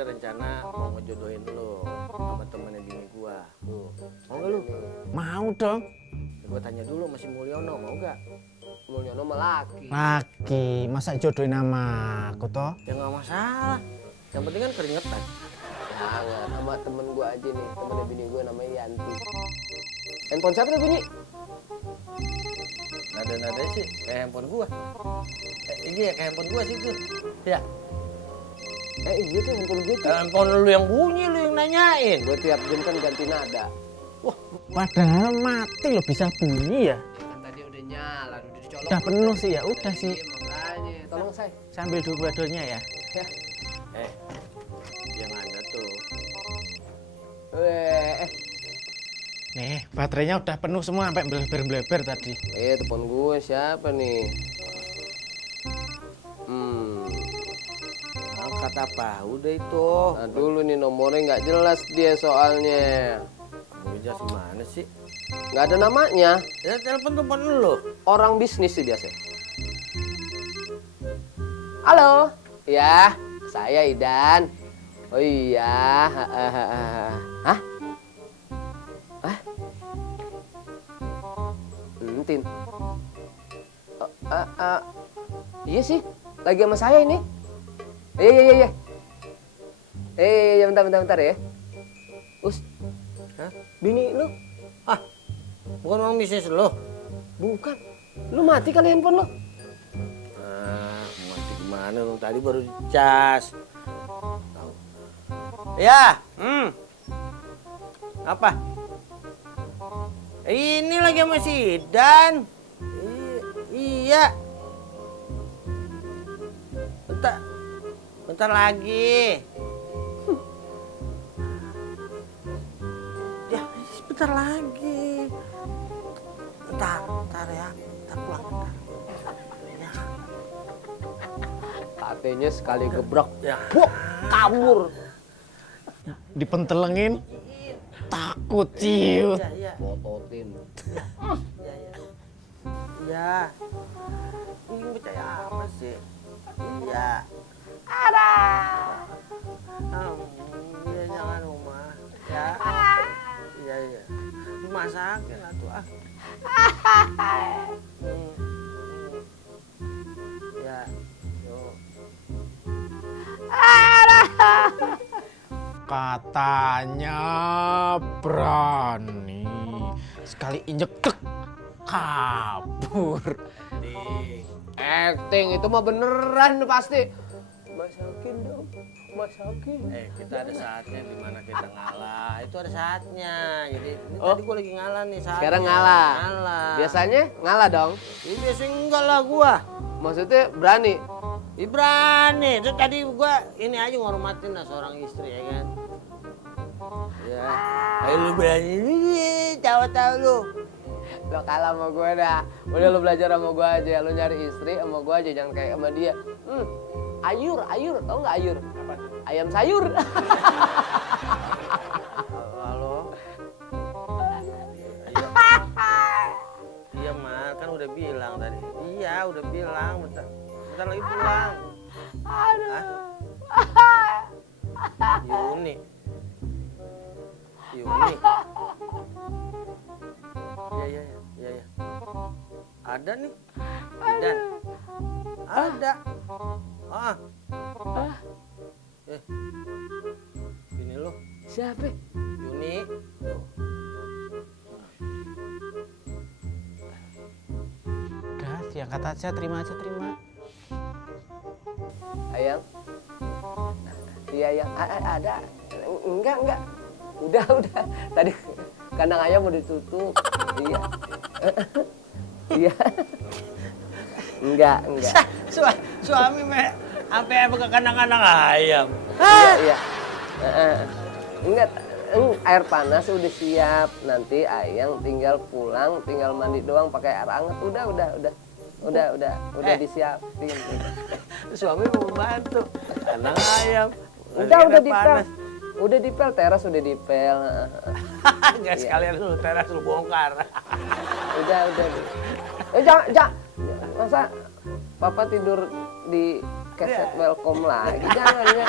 ada rencana mau ngejodohin lo sama temennya bini gua. Tuh, mau gak lu? Mau dong. Gua tanya dulu sama si Mulyono, mau gak? Mulyono mah laki. Laki, masa jodohin sama aku toh? Ya nggak masalah. Yang penting kan keringetan. Jangan, sama temen gua aja nih, temennya bini gua namanya Yanti. Handphone siapa tuh bunyi? Nada-nada sih kayak handphone gua. Iya kayak handphone gua sih tuh. Ya, Iya tuh handphone gua tuh. handphone lu yang bunyi, lu yang nanyain. Gua tiap jam kan ganti nada. Padahal mati lo bisa bunyi ya. Kan tadi udah nyala, udah dicolok. Udah penuh sih ya, udah sih. Iya, makanya. Tolong saya. Sambil dua-duanya ya. Ya. Yang ada tuh. Nih, baterainya udah penuh semua sampai bleber-bleber tadi. Telepon gue siapa nih? Angkat apa? Udah itu. Nah dulu nih nomornya nggak jelas dia soalnya. Kamu jelas gimana sih? Nggak ada namanya. Ya telepon lu. Orang bisnis sih biasa. Halo. Ya, saya Idan. Oh iya. Hah? Tin. Iya sih, lagi sama saya ini. Iya. Bentar ya. Hah? Bini lu? Bukan orang bisnis lu. Bukan. Lu mati kali handphone lu? Mati gimana lu? Tadi baru dicas. Ya, apa? Ini lagi sama si Dan. Iya. Bentar lagi. Ya, sebentar lagi. Bentar ya. Bentar pulang bentar. Ya. Katanya sekali gebrak, Ya. kabur. Dipentelengin, takut ciut. Ya. Bototin. Ya. Ini percaya apa sih? Iya. Iya jangan rumah. Ya. Iya. Dimasakin atuh ah. Ya. Yuk. Katanya berani. Sekali injek tek, kabur. Acting itu mah beneran pasti. Masakin dong, masakin. Kita ada saatnya di mana kita ngalah. Itu ada saatnya. Jadi ini tadi gua lagi ngalah nih saatnya. Sekarang ngalah. Biasanya ngalah dong. Ini biasanya enggak lah gua. Maksudnya berani. Berani. Terus tadi gua ini aja ngormatin lah seorang istri ya kan. Ya. Ayo lu berani nih, tahu lu. Lo kalah sama gue dah. Udah lo belajar sama gue aja. Lo nyari istri sama gue aja, jangan kayak sama dia. Ayur. Tau nggak ayur? Apa? Ayam sayur. Halo. Iya, Mar, kan udah bilang tadi. Iya, udah bilang. Bentar lagi pulang. Aduh. Yuni. Iya. Ada nih. Dan. Ada. Ini lo. Siapa? Yuni. Udah, diangkat aja, terima. Ayang. Iya, ayang. Ada. Enggak. Udah. Tadi kandang ayam udah ditutup. Iya. Iya. Enggak. Suami sampai ke kandang-kandang ayam. Iya. Enggak. Air panas udah siap. Nanti ayang tinggal pulang, tinggal mandi doang pakai air hangat. Udah disiapin. Suami mau bantu kandang ayam. Udah dipel. Udah dipel, teras udah dipel. Enggak sekalian lu teras lu bongkar. Udah. Jangan. Masa papa tidur di keset welcome lagi. Jangan ya.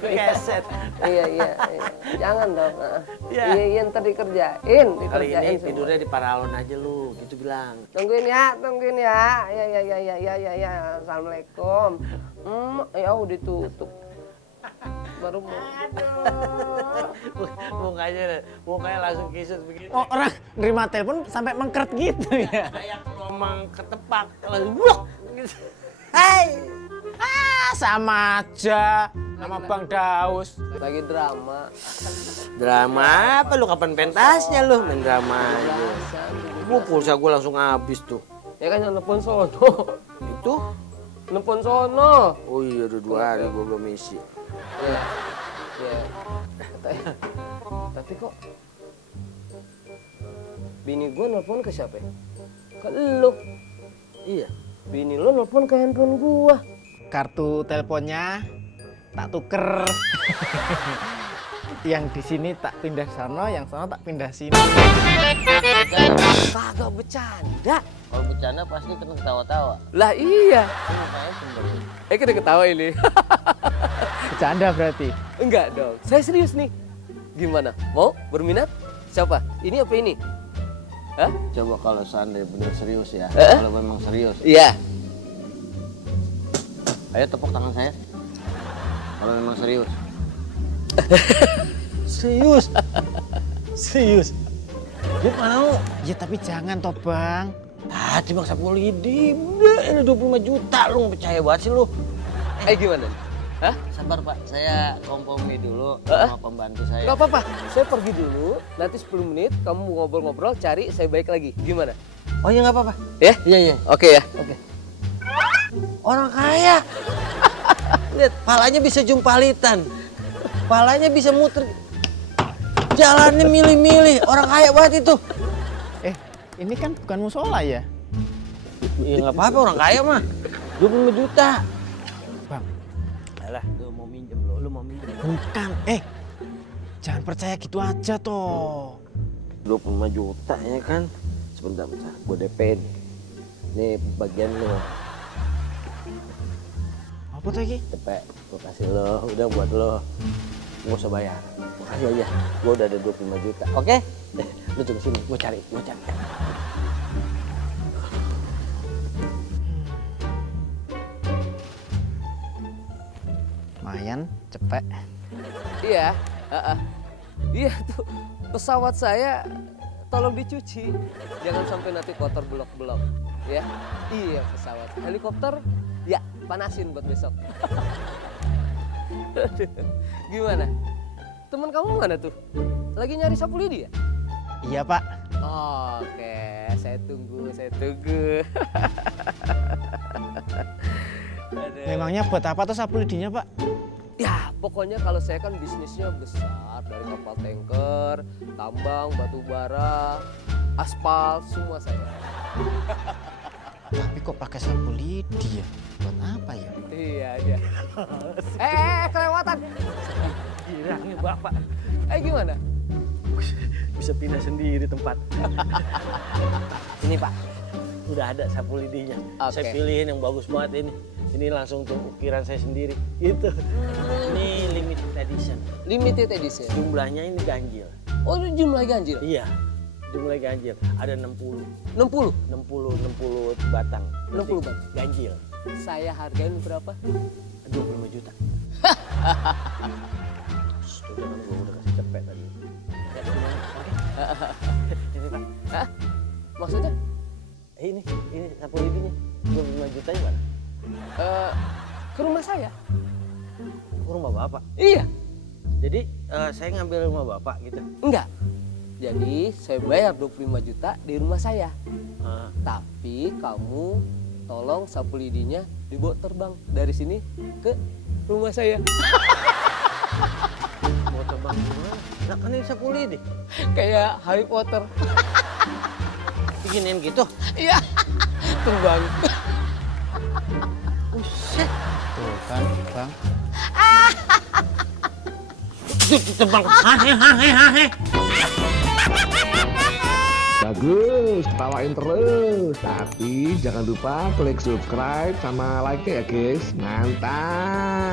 Keset. Iya. Jangan dong. Iya. Iya, ntar dikerjain. Kali ini semua. tidurnya di paralon aja lu, gitu bilang. Tungguin ya. Ya. Assalamualaikum. Ya udah ditutup. Baru mau. Mukanya langsung kisut begitu. Oh, orang nerima telepon sampai mengkeret gitu ya. Kayak lomang ketepak, langsung blok. Gitu. Hai. Sama aja sama Bang Daus. Lagi drama. Drama apa lu? Kapan pentasnya lu main drama aja? Biasa. Pulsa gue langsung habis tuh. Ya kan yang nelfon sono. Itu? Nelfon sono. Oh iya, udah 2 hari gue belum isi. Iya. Tapi kok bini gue nelfon ke siapa? Ke lu. Iya. Bini lu nelfon ke handphone gua. Kartu teleponnya tak tuker. Yang di sini tak pindah sono, yang sono tak pindah sini. Kagak bercanda. Kalau bercanda pasti kena ketawa-tawa. Lah iya. Mukanya bener. Kita ketawa ini. Bercanda berarti. Enggak dong. Saya serius nih. Gimana? Mau? Berminat? Siapa? Ini apa ini? Hah? Coba kalau seandainya bener serius ya. Kalau memang serius. Iya. Ayo tepuk tangan saya. Kalau memang serius. Serius. Dia mau. Ya tapi jangan toh Bang. Cuma sapu lidi. Udah, ini 25 juta lu, percaya banget sih lu. Gimana? Hah? Sabar Pak, saya kompromi dulu sama pembantu saya. Gak apa-apa. Saya pergi dulu. Nanti 10 menit kamu ngobrol-ngobrol, cari saya balik lagi. Gimana? Oh iya nggak apa-apa. Ya? Iya. Oke ya. Oke. Orang kaya. Lihat, palanya bisa jumpalitan. Palanya bisa muter. Jalannya milih-milih. Orang kaya banget itu. Ini kan bukan musola ya? Iya nggak apa-apa, orang kaya mah. 25 juta. Bang, Alah, lu mau minjem lu mau minjem. bukan. Jangan percaya gitu aja toh. 25 juta ya kan. Sebentar, gue DP. Nih bagian lu. Apa tuh lagi? DP, gue kasih lo. Udah buat lo. Nggak usah bayar. Kasih aja. Gue udah ada 25 juta. Oke? Lu tunggu sini. Gue cari. Lumayan, cepet. Iya. Iya tuh. Pesawat saya tolong dicuci. Jangan sampai nanti kotor blok-blok. Ya. Iya pesawat. Helikopter ya panasin buat besok. Gimana? Teman kamu mana tuh? Lagi nyari sapu lidi ya? Iya Pak. Oke, saya tunggu. Aduh. Memangnya buat apa tuh sapu lidinya Pak? Ya, pokoknya kalau saya kan bisnisnya besar. Dari kapal tanker, tambang, batu bara, aspal, semua saya. Tapi kok pakai sapu lidi ya? Buat apa ya? Iya. Kelewatan. Girangnya bapak. Gimana? Bisa pindah sendiri tempat. Ini Pak, udah ada sapu lidinya. Oke. Saya pilihin yang bagus banget ini. Ini langsung untuk ukiran saya sendiri. Gitu. Ini limited edition. Limited edition. Jumlahnya ini ganjil. Oh, ini jumlah ganjil? Iya, jumlah ganjil. Ada 60 60? 60 batang. 60 batang? Ganjil. Saya hargain berapa? 25 juta. Tuh, jangan gue udah kasih cepet tadi. Ya, gimana? Oke. Ini Pak. Hah? Maksudnya? Ini sapu lidinya. 25 juta mana? Ke rumah saya. Ke rumah bapak. Iya. Jadi saya ngambil rumah bapak gitu. Enggak. Jadi saya bayar 25 juta di rumah saya. Ah, Tapi kamu tolong sapu lidinya dibawa terbang dari sini ke rumah saya. mau terbang gimana? Nah, kan ini sapu lidi. Kayak Harry Potter. Bikinin gitu. Iya. Terbang. Buset. Tuh kan Bang. Terbang. Hahe. bagus, tawain terus. Tapi jangan lupa klik subscribe sama like ya guys. Mantap.